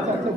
আচ্ছা, আচ্ছা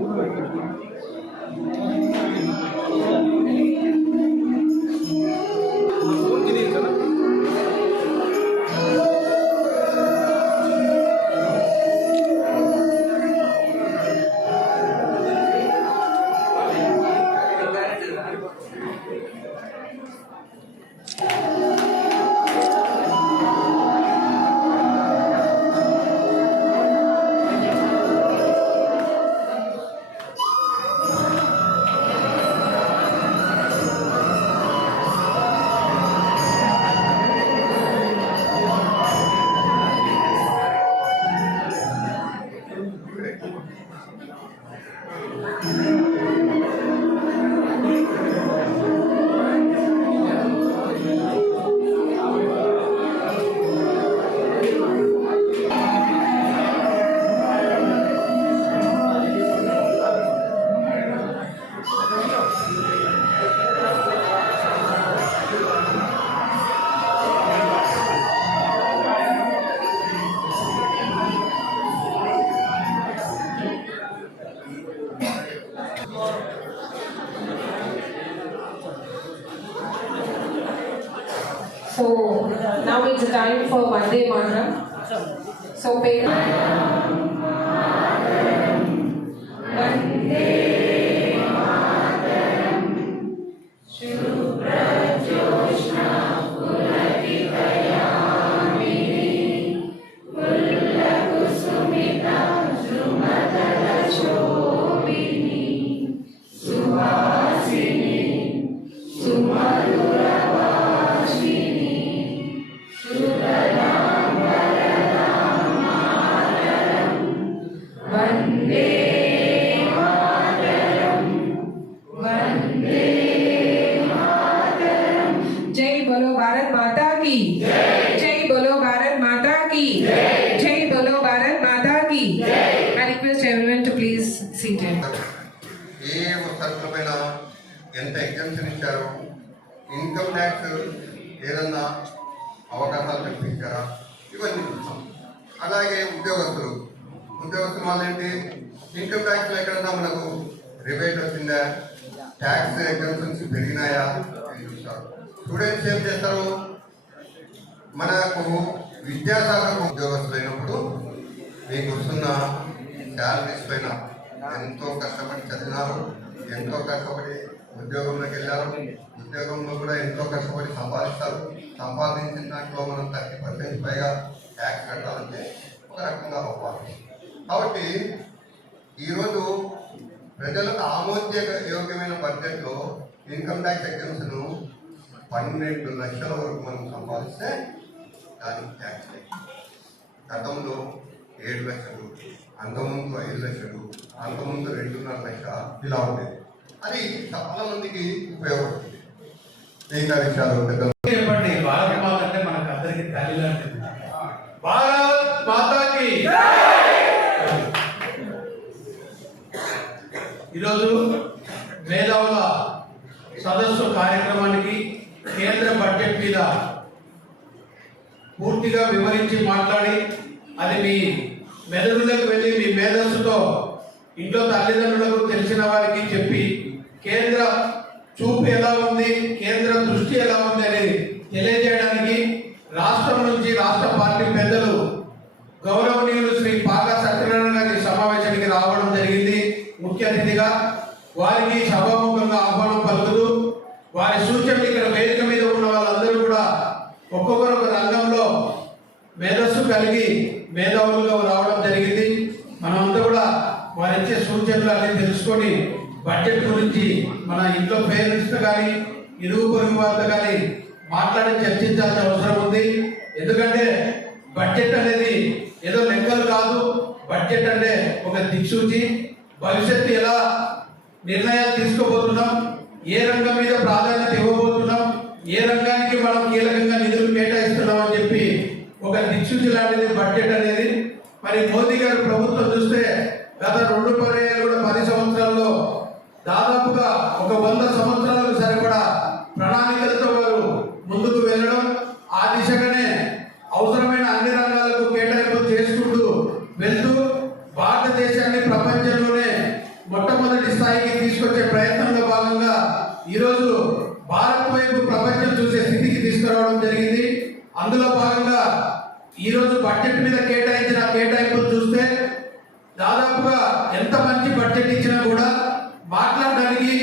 it's time for Monday, day Matram. So, pay. సరుకుల పైన ఎంత ఎగ్జామ్షన్ ఇచ్చారు? ఇన్కమ్ ట్యాక్స్ ఏదన్నా అవకాశాలు కల్పించారా? ఇవన్నీ చూస్తాం అలాగే ఉద్యోగస్తులు. ఉద్యోగస్తులు వల్ల ఏంటి? ఇన్కమ్ ట్యాక్స్లో ఎక్కడన్నా మనకు రిబేట్ వచ్చిందా? ట్యాక్స్ ఎగ్జామ్షన్స్ పెరిగినాయా అని చూస్తారు స్టూడెంట్స్ ఏం చేస్తారు? మనకు విద్యాశాఖ ఉద్యోగస్తులు అయినప్పుడు మీకు వస్తున్న శాలరీస్ పైన ఎంతో కష్టపడి చదివినారు. ఎంతో కష్టపడి ఉద్యోగంలోకి వెళ్ళారు. ఉద్యోగంలో కూడా ఎంతో కష్టపడి సంపాదిస్తారు. సంపాదించిన దాంట్లో మనం థర్టీ పర్సెంట్ పైగా ట్యాక్స్ కట్టాలంటే ఒక రకంగా అవ్వాలి కాబట్టి ఈరోజు ప్రజలకు ఆమోద్య యోగ్యమైన బడ్జెట్లో ఇన్కమ్ ట్యాక్స్ ఎగ్జామ్స్ను పన్నెండు లక్షల వరకు మనం సంపాదిస్తే దానికి ట్యాక్స్ గతంలో ఏడు లక్షలు అంతకుముందు ఐదు లక్షలు అంతకుముందు రెండున్నర లక్ష ఇలా ఉండేది. అది చాలా మందికి ఉపయోగపడుతుంది. మిగతా విషయాలు చెప్పండి భారత మాత అంటే మనకు అందరికి తల్లి లాంటిది భారత్ మాతాకి ఈరోజు మేధావుల సదస్సు కార్యక్రమానికి కేంద్ర బడ్జెట్ మీద పూర్తిగా వివరించి మాట్లాడి అది మీ మెదడులకు వెళ్ళి మీ మేధస్సుతో ఇంట్లో తల్లిదండ్రులకు తెలిసిన సూచనలు ఇక్కడ వేదిక మీద ఉన్న వాళ్ళందరూ కూడా ఒక్కొక్కరు ఒక రంగంలో మేధస్సు కలిగి మేధావులుగా రావడం జరిగింది. మనమంతా కూడా వారు ఇచ్చే సూచనలు అన్ని తెలుసుకొని బడ్జెట్ గురించి మన ఇంట్లో పేరెంట్స్ కానీ ఇరుగు పొరుగు వాళ్ళతో కానీ మాట్లాడి చర్చించాల్సిన అవసరం ఉంది. ఎందుకంటే బడ్జెట్ అనేది ఏదో లెక్కలు కాదు. బడ్జెట్ అంటే ఒక దిక్సూచి. భవిష్యత్తు ఎలా నిర్ణయాలు తీసుకోబోతున్నాం? ఏ రంగం మీద ప్రాధాన్యత ఇవ్వబోతున్నాం? ఏ రంగానికి మనం కీలకంగా నిధులు కేటాయిస్తున్నాం అని చెప్పి ఒక దిక్సూచి లాంటిది బడ్జెట్ అనేది. మరి మోదీ గారి ప్రభుత్వం చూస్తే గత రెండు పదిహేడు కూడా పది సంవత్సరాల్లో దాదాపుగా ఒక వంద సంవత్సరాలకు సరిపడా ప్రణాళికలతో వారు ముందుకు వెళ్ళడం ఆ దిశగానే అవసరమైన అన్ని రంగాలకు కేటాయింపు చేసుకుంటూ వెళ్తూ భారతదేశాన్ని ప్రపంచంలోనే మొట్టమొదటి స్థాయికి తీసుకొచ్చేది ఈరోజు భారత్ వైపు ప్రపంచం చూసే స్థితికి తీసుకురావడం జరిగింది. అందులో భాగంగా ఈరోజు బడ్జెట్ మీద కేటాయించిన కేటాయింపులు చూస్తే దాదాపుగా ఎంత మంచి బడ్జెట్ ఇచ్చినా కూడా మాట్లాడడానికి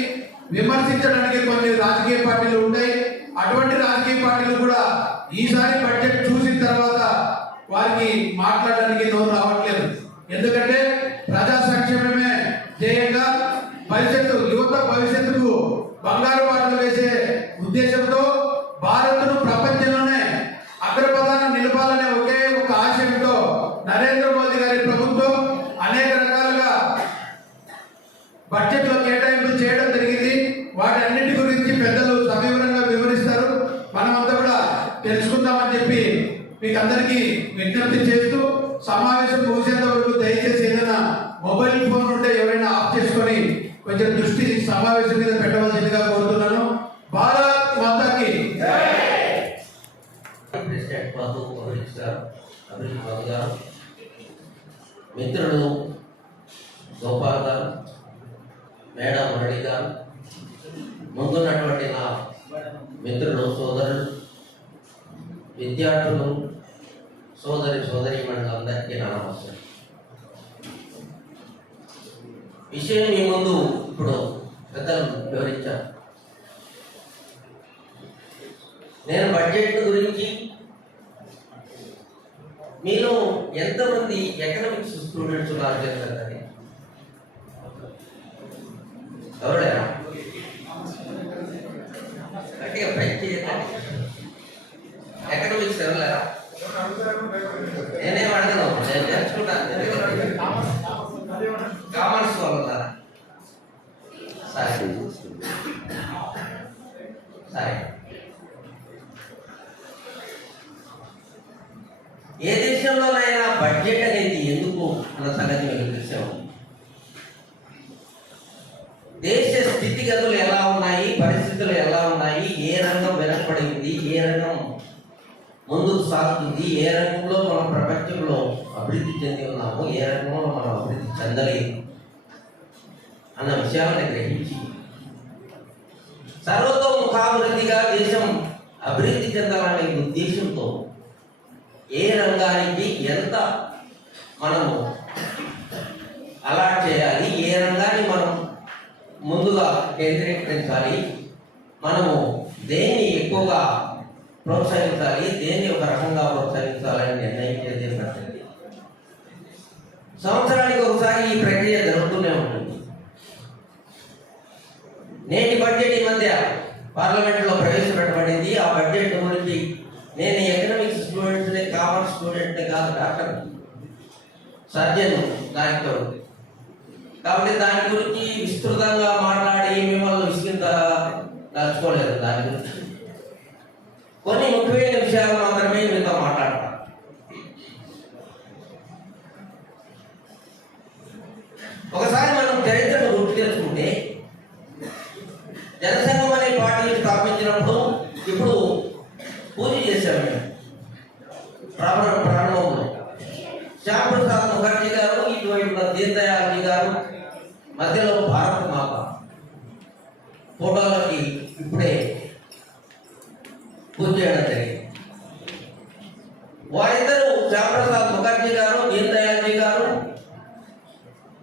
విమర్శించడానికి కొన్ని రాజకీయ పార్టీలు ఉంటాయి అటువంటి రాజకీయ పార్టీలు కూడా ఈసారి బడ్జెట్ చూసిన తర్వాత వారికి మాట్లాడడానికి నోరు రావట్లేదు. ఎందుకంటే బంగారు బాటలు వేసే ఉద్దేశంతో భారత్ను ప్రపంచంలోనే అగ్రపదాన్ని నిలపాలనే ఒకే ఒక ఆశయంతో నరేంద్ర మోదీ గారి ప్రభుత్వం అనేక రకాలుగా బడ్జెట్లో కేటాయింపులు చేయడం జరిగింది. వాటి అన్నిటి గురించి పెద్దలు సవివరంగా వివరిస్తారు. మనమంతా కూడా తెలుసుకుందామని చెప్పి మీకు అందరికీ విజ్ఞప్తి చేస్తూ సమావేశం ముగిసేంత వరకు దయచేసి ఏదైనా మొబైల్ ఫోన్ ఉంటే ఎవరైనా ఆఫ్ చేసుకొని కొంచెం దృష్టి సమావేశం మీద పెట్ట కోరుతున్నాను భారత్ మాతాకి ప్రెసిడెంట్ మధు అభిష్ గారు అభిష్ మధు గారు మిత్రుడు గోపాల్ గారు మేడం మురళి గారు ముందున్నటువంటి నా మిత్రుడు సోదరులు విద్యార్థులు సోదరి సోదరి అందరికీ నా నమస్కారం. విషయం మీ ముందు ఇప్పుడు పెద్దలు వివరించారు. నేను బడ్జెట్ గురించి మీలో ఎంతమంది ఎకనామిక్స్ స్టూడెంట్స్ ఉన్నారు చేస్తారని ఎవరైనా గట్టిగా పైకి ఎకనామిక్స్ ఎవరులేరా? నేను స్థితిగతులు ఎలా ఉన్నాయి? పరిస్థితులు ఎలా ఉన్నాయి? ఏ రంగం వెనకబడి ఉంది ఏ రంగం ముందుకు సాగుతుంది? ఏ రంగంలో మనం ప్రపంచంలో అభివృద్ధి చెంది ఉన్నాము ఏ రంగంలో మనం అభివృద్ధి చెందలేము అన్న విషయాలను గ్రహించి. సర్వతోముఖాభివృద్ధిగా దేశం అభివృద్ధి చెందాలనే ఉద్దేశంతో ఏ రంగానికి ఎంత మనము అలాట్ చేయాలి? ఏ రంగాన్ని మనం ముందుగా కేంద్రీకరించాలి. మనము దేన్ని ఎక్కువగా ప్రోత్సహించాలి దేన్ని ఒక రకంగా ప్రోత్సహించాలని నిర్ణయించేది ఏంటంటే సంవత్సరానికి ఒకసారి ఈ ప్రక్రియ జరుగుతూనే ఉంటుంది. నేటి బడ్జెట్ ఈ మధ్య పార్లమెంట్లో ప్రవేశపెట్టబడింది. ఆ బడ్జెట్ గురించి నేను ఎకనామిక్స్ స్టూడెంట్స్ని కామర్స్ స్టూడెంట్ని కాదు డాక్టర్ సర్జన్ దానితో కాబట్టి దాని గురించి విస్తృతంగా మాట్లాడి మిమ్మల్ని విసిగింత దాచుకోలేదు దాని గురించి. కొన్ని ముఖ్యమైన విషయాలు మాత్రమే మీతో మాట్లాడతాం ఒకసారి మనం చరిత్రను గుర్తు చేసుకుంటే జనసంఘం అనే పార్టీని స్థాపించినప్పుడు ఇప్పుడు పూజ చేశారు మేము ప్రారంభ ప్రారంభంలో శ్యామ్ ప్రసాద్ ముఖర్జీ గారు ఇటువైపు దీన్ దయాల్జీ గారు మధ్యలో భారత మాత ఫోటోలకి ఇప్పుడే పూజ చేయడం జరిగింది. వారిద్దరూ శ్యామప్రసాద్ ముఖర్జీ గారు దీన్ దయాల్జీ గారు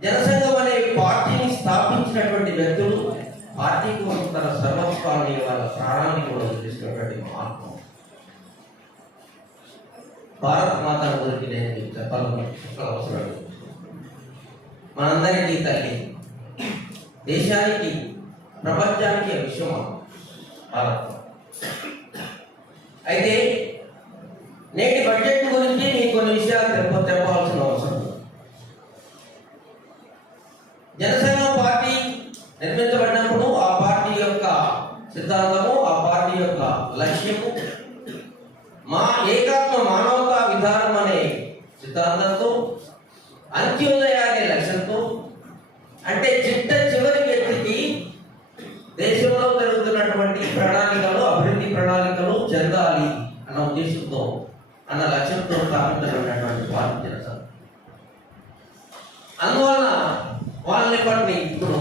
జనసంఘం అనే పార్టీని స్థాపించినటువంటి వ్యక్తులు పార్టీ కోసం తన సర్వస్వాన్ని వాళ్ళ ప్రాణాన్ని కూడా వదిలేసినటువంటి మహాత్మ భారత మాత గురించి నేను చెప్పాలని అవసరం మనందరికీ తల్లి. దేశానికి ప్రపంచానికి విషయం భారత్ అయితే నేటి బడ్జెట్ గురించి మీకు కొన్ని విషయాలు తెప్ప తెప్పాల్సిన అవసరం జనసేన పార్టీ నిర్మించబడినప్పుడు ఆ పార్టీ యొక్క సిద్ధాంతము ఆ పార్టీ యొక్క లక్ష్యము మా ఏకాత్మ మానవతా విధానం అనే సిద్ధాంతంతో అంత్యోదయ అనే లక్ష్యంతో అంటే చిట్ట చివరి ప్రణాళికలు అభివృద్ధి ప్రణాళికలు చెందాలి అన్న ఉద్దేశంతో అన్న లక్ష్యంతో స్థాపించబడినటువంటి పార్టీ జనసేన అందువల్ల వాళ్ళని కొన్ని ఇప్పుడు